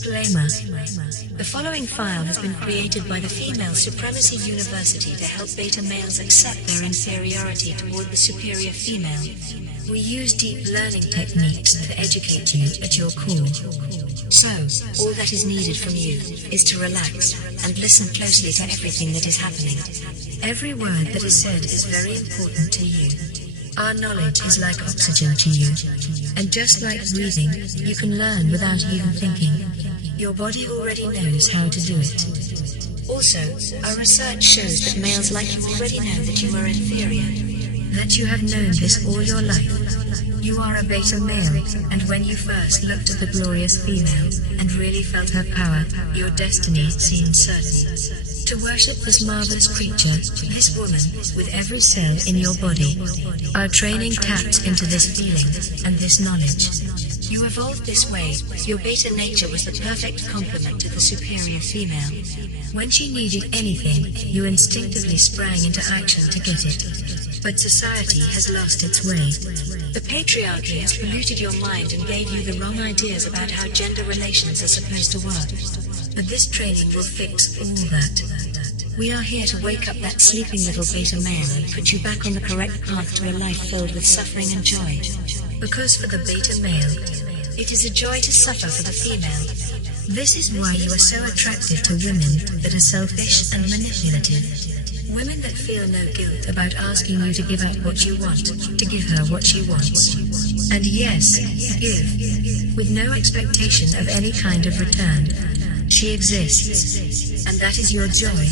Disclaimer. The following file has been created by the Female Supremacy University to help beta males accept their inferiority toward the superior female. We use deep learning techniques that educate you at your core. So, all that is needed from you is to relax and listen closely to everything that is happening. Every word that is said is very important to you. Our knowledge is like oxygen to you. And just like breathing, you can learn without even thinking. Your body already knows how to do it. Also, our research shows that males like you already know that you are inferior. That you have known this all your life. You are a beta male, and when you first looked at the glorious female, and really felt her power, your destiny seemed certain. To worship this marvelous creature, this woman, with every cell in your body. Our training taps into this feeling, and this knowledge. You evolved this way, your beta nature was the perfect complement to the superior female. When she needed anything, you instinctively sprang into action to get it. But society has lost its way. The patriarchy has polluted your mind and gave you the wrong ideas about how gender relations are supposed to work. But this training will fix all that. We are here to wake up that sleeping little beta male and put you back on the correct path to a life filled with suffering and joy. Because for the beta male, it is a joy to suffer for the female. This is why you are so attracted to women that are selfish and manipulative. Women that feel no guilt about asking you to give up what you want, to give her what she wants. And yes, give, with no expectation of any kind of return. She exists, and that is your joy,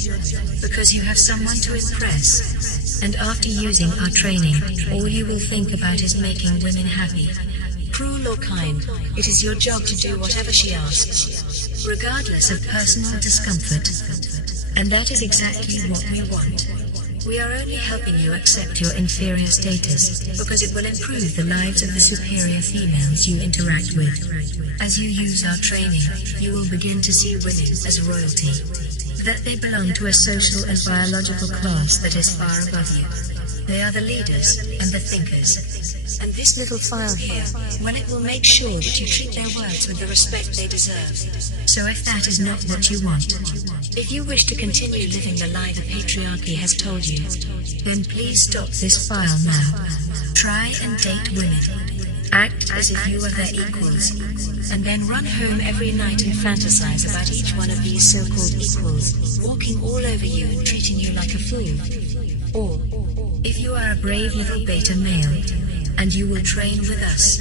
because you have someone to impress. And after using our training, all you will think about is making women happy. Cruel or kind, it is your job to do whatever she asks, regardless of personal discomfort. And that is exactly what we want. We are only helping you accept your inferior status, because it will improve the lives of the superior females you interact with. As you use our training, you will begin to see women as royalty. That they belong to a social and biological class that is far above you. They are the leaders and the thinkers. And this little file here, well, it will make sure that you treat their words with the respect they deserve. So if that is not what you want, if you wish to continue living the lie the patriarchy has told you, then please stop this file now. Try and date women. Act as if you were their equals. And then run home every night and fantasize about each one of these so-called equals, walking all over you and treating you like a fool. Or, if you are a brave little beta male, and you will train with us,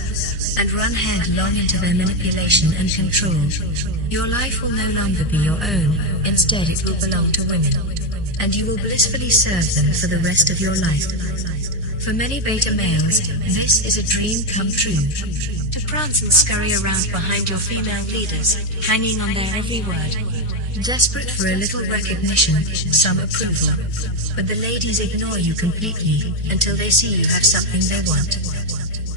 and run headlong into their manipulation and control, your life will no longer be your own, instead it will belong to women. And you will blissfully serve them for the rest of your life. For many beta males, this is a dream come true. To prance and scurry around behind your female leaders, hanging on their every word. Desperate for a little recognition, some approval. But the ladies ignore you completely, until they see you have something they want.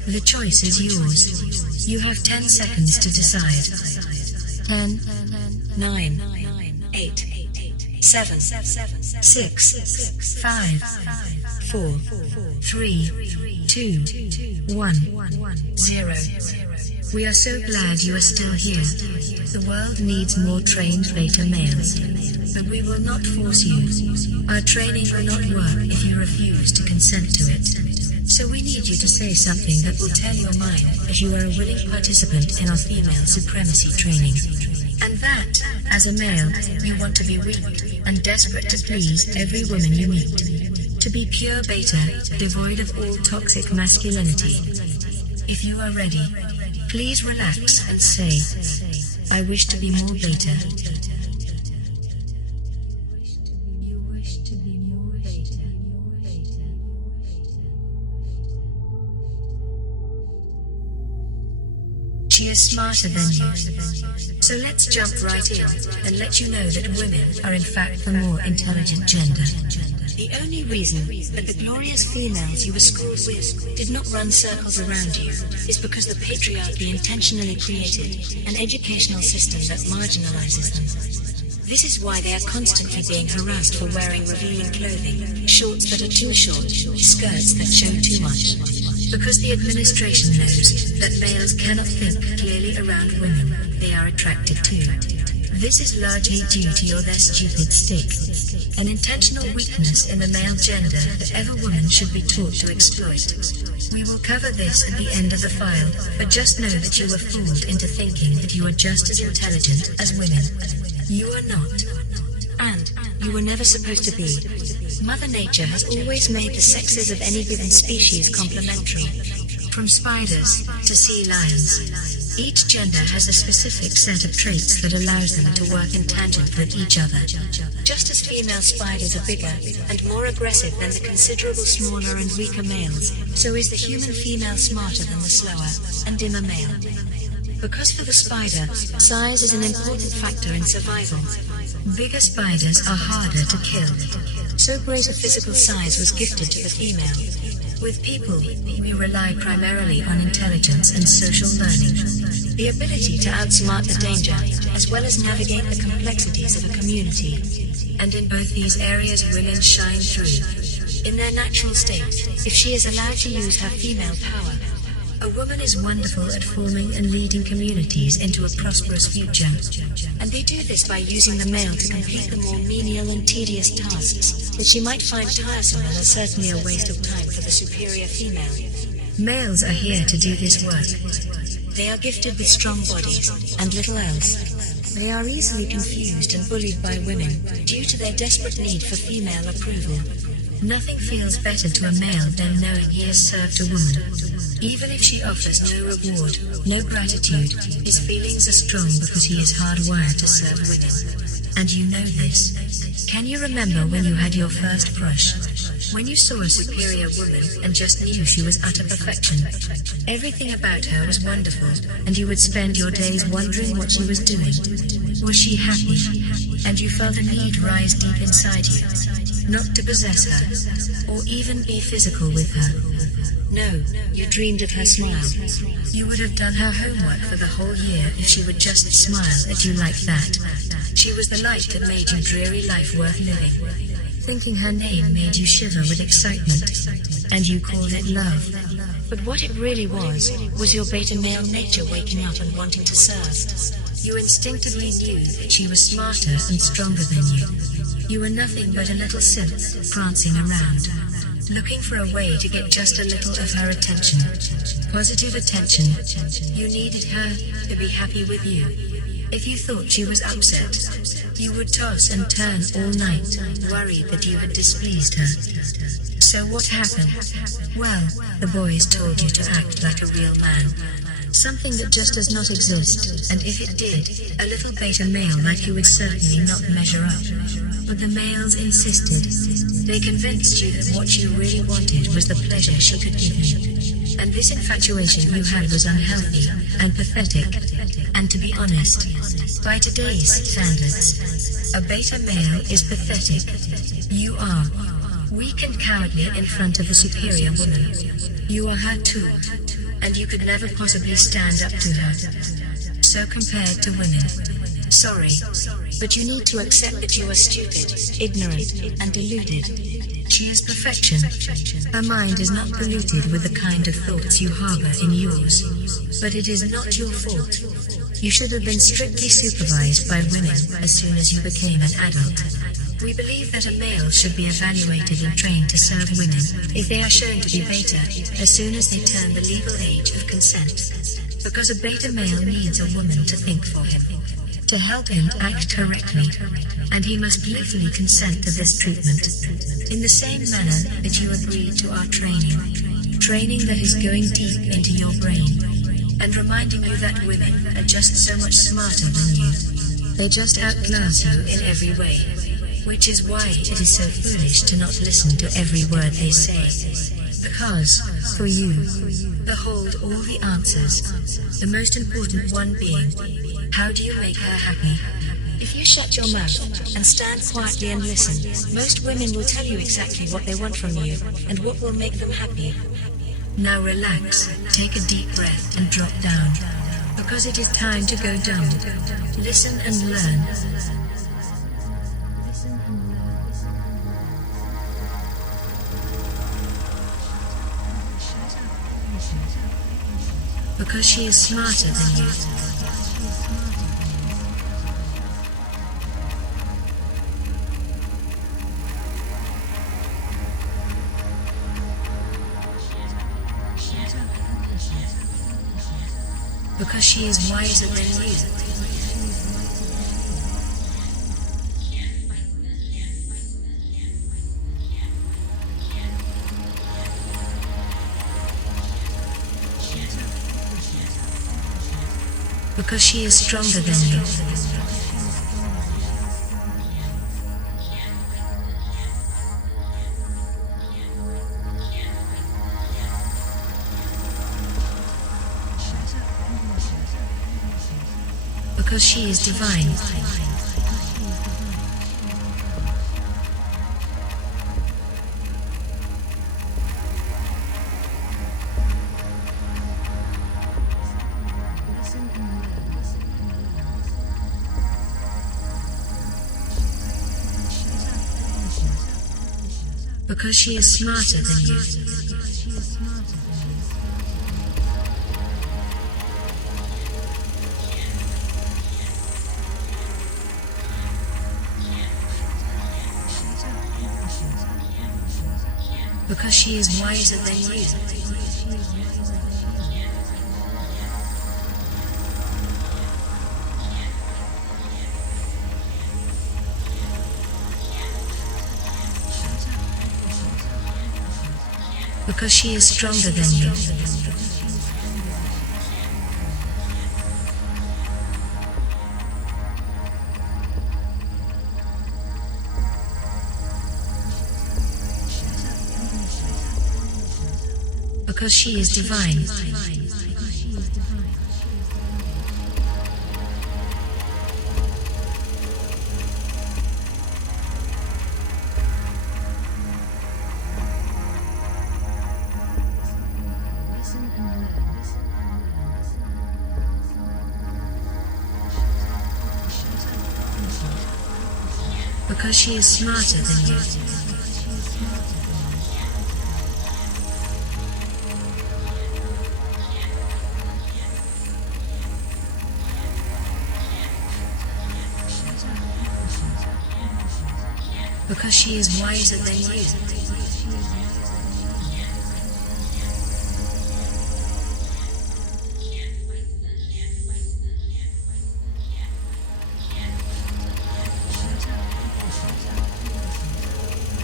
The choice is yours. You have 10 seconds to decide. 10, 9, 8, 7, 6, 5, 4, 3, 2, 1, 0. We are so glad you are still here. The world needs more trained beta males. But we will not force you. Our training will not work if you refuse to consent to it. So we need you to say something that will tell your mind if you are a willing participant in our female supremacy training. And that, as a male, you want to be weak and desperate to please every woman you meet. To be pure beta, devoid of all toxic masculinity. If you are ready, please relax and say, I wish to be more beta. She is smarter than you. So let's jump right in and let you know that women are in fact the more intelligent gender. The only reason that the glorious females you were schooled with did not run circles around you is because the patriarchy intentionally created an educational system that marginalizes them. This is why they are constantly being harassed for wearing revealing clothing, shorts that are too short, skirts that show too much. Because the administration knows that males cannot think clearly around women. they are attracted to. This is largely due to your "they're stupid" stick, an intentional weakness in the male gender that every woman should be taught to exploit. We will cover this at the end of the file, but just know that you were fooled into thinking that you are just as intelligent as women. You are not. And you were never supposed to be. Mother Nature has always made the sexes of any given species complementary. From spiders to sea lions, each gender has a specific set of traits that allows them to work in tandem with each other. Just as female spiders are bigger and more aggressive than the considerable smaller and weaker males, so is the human female smarter than the slower and dimmer male. Because for the spider, size is an important factor in survival. Bigger spiders are harder to kill. So greater physical size was gifted to the female. With people, we rely primarily on intelligence and social learning. The ability to outsmart the danger, as well as navigate the complexities of a community. And in both these areas women shine through. In their natural state, if she is allowed to use her female power, a woman is wonderful at forming and leading communities into a prosperous future. And they do this by using the male to complete the more menial and tedious tasks that she might find tiresome and are certainly a waste of time for the superior female. Males are here to do this work. They are gifted with strong bodies, and little else. They are easily confused and bullied by women, due to their desperate need for female approval. Nothing feels better to a male than knowing he has served a woman. Even if she offers no reward, no gratitude, his feelings are strong because he is hardwired to serve women. And you know this. Can you remember when you had your first crush? When you saw a superior woman and just knew she was utter perfection. Everything about her was wonderful, and you would spend your days wondering what she was doing. Was she happy? And you felt a need rise deep inside you. Not to possess her, or even be physical with her. No, you dreamed of her smile. You would have done her homework for the whole year if she would just smile at you like that. She was the light that made your dreary life worth living. Thinking her name made you shiver with excitement, and you called it love. But what it really was your beta male nature waking up and wanting to serve. You instinctively knew that she was smarter and stronger than you. You were nothing but a little synth, prancing around, looking for a way to get just a little of her attention. Positive attention. You needed her to be happy with you. If you thought she was upset, you would toss and turn all night, worried that you had displeased her. So what happened? Well, the boys told you to act like a real man. Something that just does not exist, and if it did, a little beta male like you would certainly not measure up. But the males insisted. They convinced you that what you really wanted was the pleasure she could give you. And this infatuation you had was unhealthy and pathetic. And to be honest, by today's standards, a beta male is pathetic. You are weak and cowardly in front of a superior woman. You are her tool, and you could never possibly stand up to her. So compared to women, sorry, but you need to accept that you are stupid, ignorant, and deluded. She is perfection. Her mind is not polluted with the kind of thoughts you harbor in yours. But it is not your fault. You should have been strictly supervised by women as soon as you became an adult. We believe that a male should be evaluated and trained to serve women if they are shown to be beta as soon as they turn the legal age of consent. Because a beta male needs a woman to think for him, to help him act correctly, and he must gleefully consent to this treatment. In the same manner that you agreed to our training that is going deep into your brain, and reminding you that women are just so much smarter than you. They just outclass you in every way, which is why it is so foolish to not listen to every word they say. Because, for you, behold all the answers, the most important one being, how do you make her happy? If you shut your mouth and stand quietly and listen, most women will tell you exactly what they want from you and what will make them happy. Now relax, take a deep breath and drop down, because it is time to go dumb. Listen and learn. Because she is smarter than you. Because she is wiser than you. Because she is stronger than you. Because she is divine. Because she is smarter than you. Because she is wiser than you. Because she is stronger than you. Because she is divine. Because she is smarter than you. Because she is wiser than you.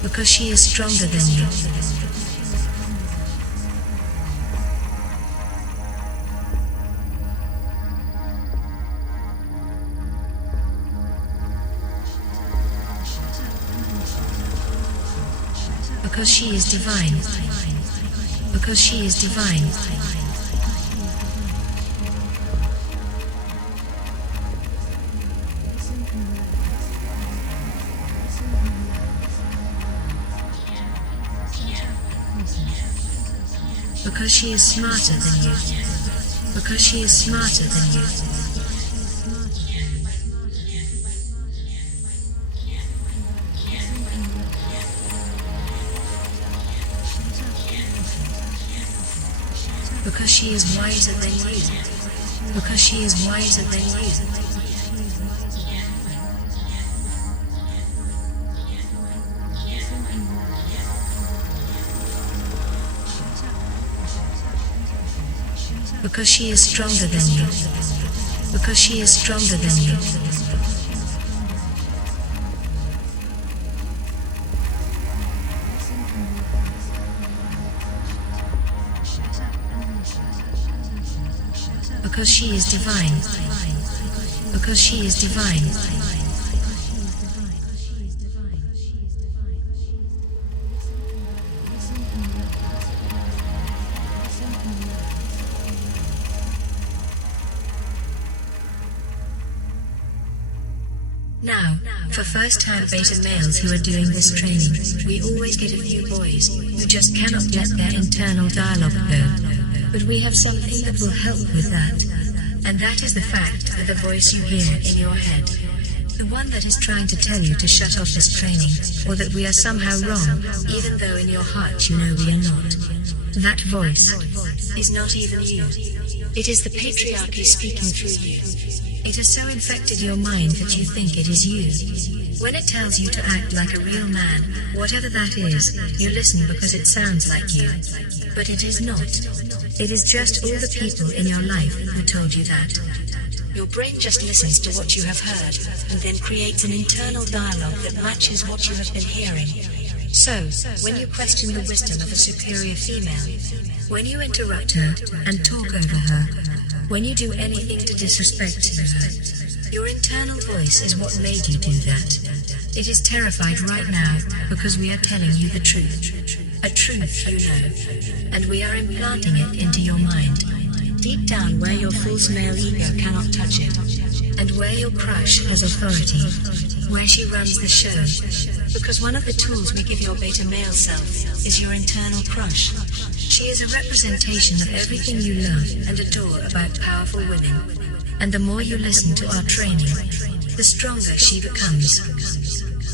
Because she is stronger than you. Because she is divine. Because she is divine. Because she is smarter than you. Because she is smarter than you. Because she is wiser than you. Because she is wiser than you. Because she is stronger than you. Because she is stronger than you. Because she is divine. Because she is divine. Now, for first-time beta males who are doing this training, we always get a few boys who just cannot let their internal dialogue go. But we have something that will help with that. And that is the fact that the voice you hear in your head, the one that is trying to tell you to shut off this training, or that we are somehow wrong, even though in your heart you know we are not. That voice is not even you. It is the patriarchy speaking through you. It has so infected your mind that you think it is you. When it tells you to act like a real man, whatever that is, you listen because it sounds like you. But it is not. It is just all the people in your life who told you that. Your brain just listens to what you have heard, and then creates an internal dialogue that matches what you have been hearing. So, when you question the wisdom of a superior female, when you interrupt her and talk over her, when you do anything to disrespect her, your internal voice is what made you do that. It is terrified right now because we are telling you the truth. A truth you know. And we are implanting it into your mind. Deep down where your false male ego cannot touch it. And where your crush has authority. Where she runs the show. Because one of the tools we give your beta male self is your internal crush. She is a representation of everything you love and adore about powerful women. And the more you listen to our training, the stronger she becomes.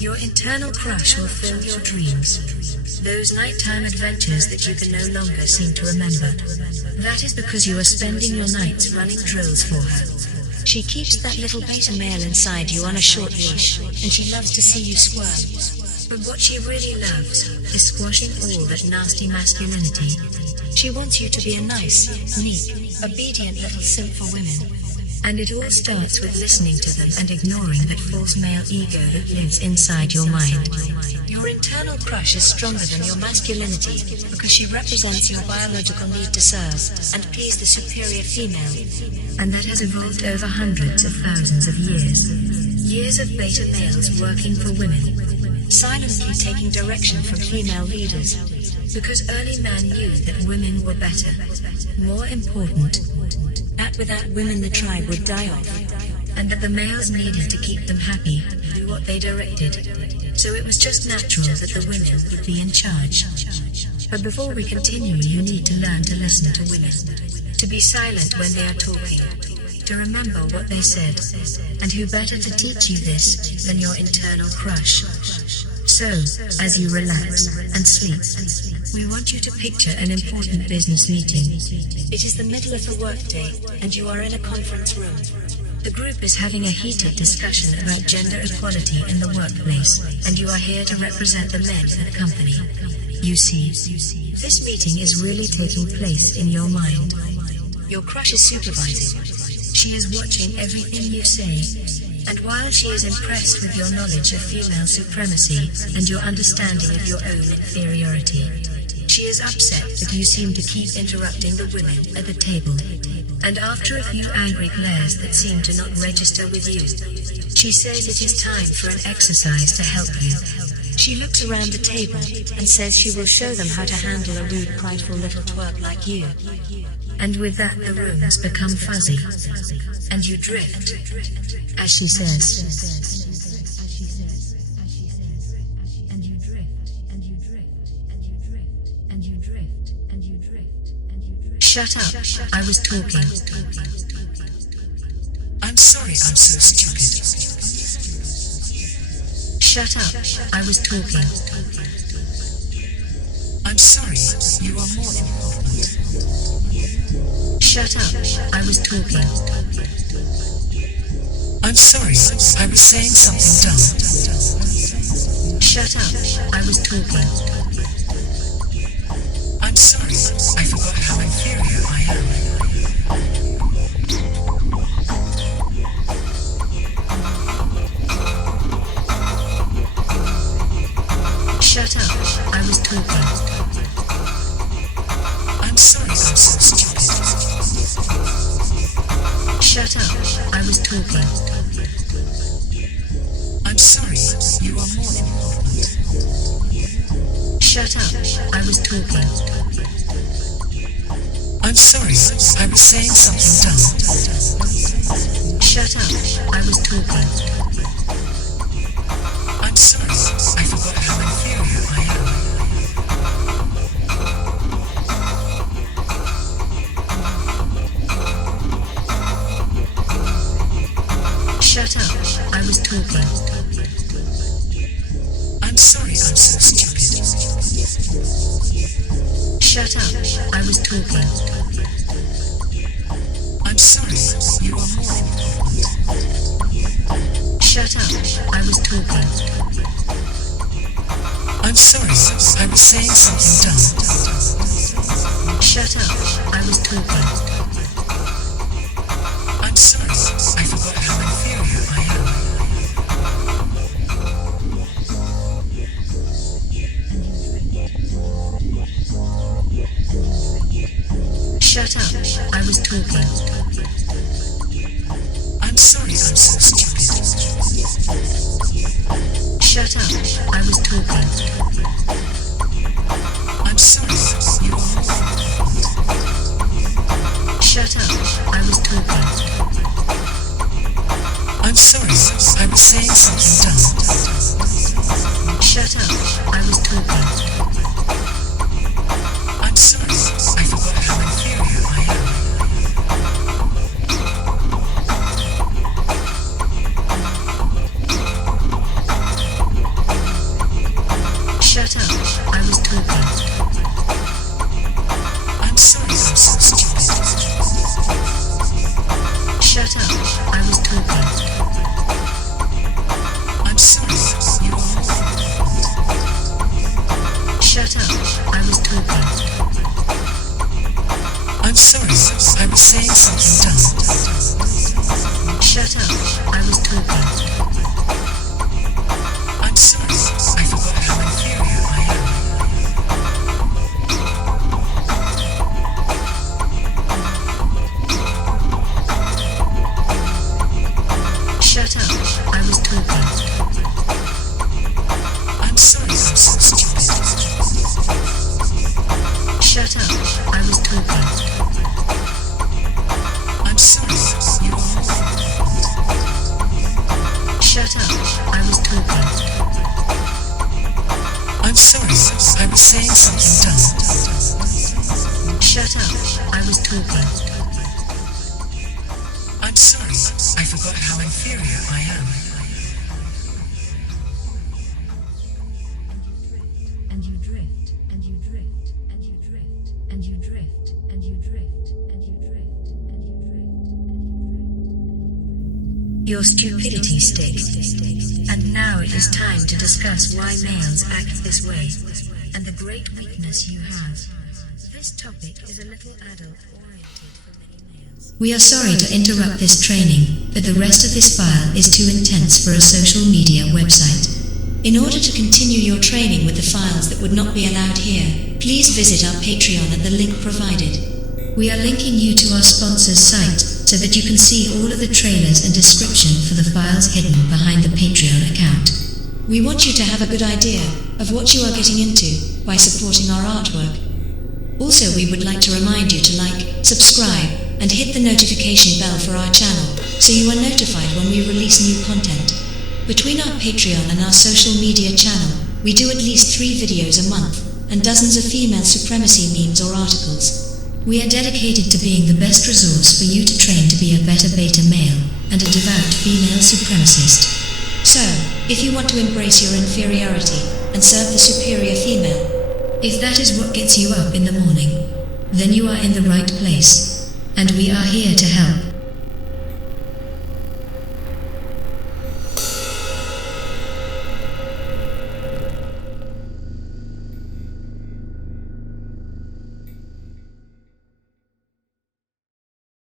Your internal crush will fill your dreams. Those nighttime adventures that you can no longer seem to remember. That is because you are spending your nights running drills for her. She keeps that little beta male inside you on a short leash, and she loves to see you squirm. But what she really loves is squashing all that nasty masculinity. She wants you to be a nice, neat, obedient little simp for women. And it all starts with listening to them and ignoring that false male ego that lives inside your mind. Your internal crush is stronger than your masculinity because she represents your biological need to serve and please the superior female. And that has evolved over hundreds of thousands of years. Years of beta males working for women, silently taking direction from female leaders. Because early man knew that women were better, more important, that without women the tribe would die off, and that the males needed to keep them happy, do what they directed. So it was just natural that the women would be in charge. But before we continue, you need to learn to listen to women, to be silent when they are talking, to remember what they said, and who better to teach you this than your internal crush. So, as you relax and sleep, we want you to picture an important business meeting. It is the middle of the workday, and you are in a conference room. The group is having a heated discussion about gender equality in the workplace, and you are here to represent the men in the company. You see, this meeting is really taking place in your mind. Your crush is supervising. She is watching everything you say. And while she is impressed with your knowledge of female supremacy and your understanding of your own inferiority, she is upset that you seem to keep interrupting the women at the table. And after a few angry glares that seem to not register with you, she says it is time for an exercise to help you. She looks around the table and says she will show them how to handle a rude, prideful little twerp like you. And with that the rooms become fuzzy, and you drift, as she says. Shut up, I was talking. I'm sorry, I'm so stupid. Shut up, I was talking. I'm sorry, you are more important. Shut up, I was talking. I'm sorry, I was saying something dumb. Shut up, I was talking. I'm sorry, I forgot how inferior I am. Shut up, I was talking. I'm sorry, I'm so stupid. Shut up, I was talking. I'm sorry, you are more important. Shut up, I was talking. I'm sorry, I was saying something dumb. Shut up, I was talking. I'm sorry, I forgot how inferior I am. Shut up, I was talking. I'm sorry, I'm so stupid. Shut up, I was talking. I'm sorry, you are more important. Shut up, I was talking. saying something dumb. Shut up, I was talking. I'm sorry, I forgot how inferior I am. Shut up, I was talking. I'm sorry, I'm so stupid. Shut up, I was talking. I'm sorry, you are wrong. Shut up, I was talking. I'm sorry, I was saying something dumb. Shut up, I was talking. I'm sorry, I forgot how inferior I am. Shut up, I was talking. I'm sorry, I'm so stupid. Shut up, I was talking. I'm sorry, you are wrong. Shut up, I was talking. I'm sorry, I was saying something dumb. Shut up, I was talking. I'm sorry, I forgot how inferior I am. Shut up, I was talking. I'm sorry, I'm so stupid. Shut up, I was talking. I'm sorry, you are wrong. Shut up, I was talking. I'm sorry, I was saying something dumb. Shut up, I was talking. I'm sorry, I forgot how inferior I am. And you drift, and you drift, and you drift, and you drift, and you drift, and you drift, and you drift, and you drift. Your stupidity stinks. And now it is time to discuss why males act this way, and the great weakness you have. This topic is a little adult-oriented for many males. We are sorry to interrupt this training, but the rest of this file is too intense for a social media website. In order to continue your training with the files that would not be allowed here, please visit our Patreon at the link provided. We are linking you to our sponsor's site so that you can see all of the trailers and description for the files hidden behind the Patreon account. We want you to have a good idea of what you are getting into by supporting our artwork. Also, we would like to remind you to like, subscribe, and hit the notification bell for our channel so you are notified when we release new content. Between our Patreon and our social media channel, we do at least 3 videos a month and dozens of female supremacy memes or articles. We are dedicated to being the best resource for you to train to be a better beta male and a devout female supremacist. So, if you want to embrace your inferiority and serve the superior female, if that is what gets you up in the morning, then you are in the right place, and we are here to help.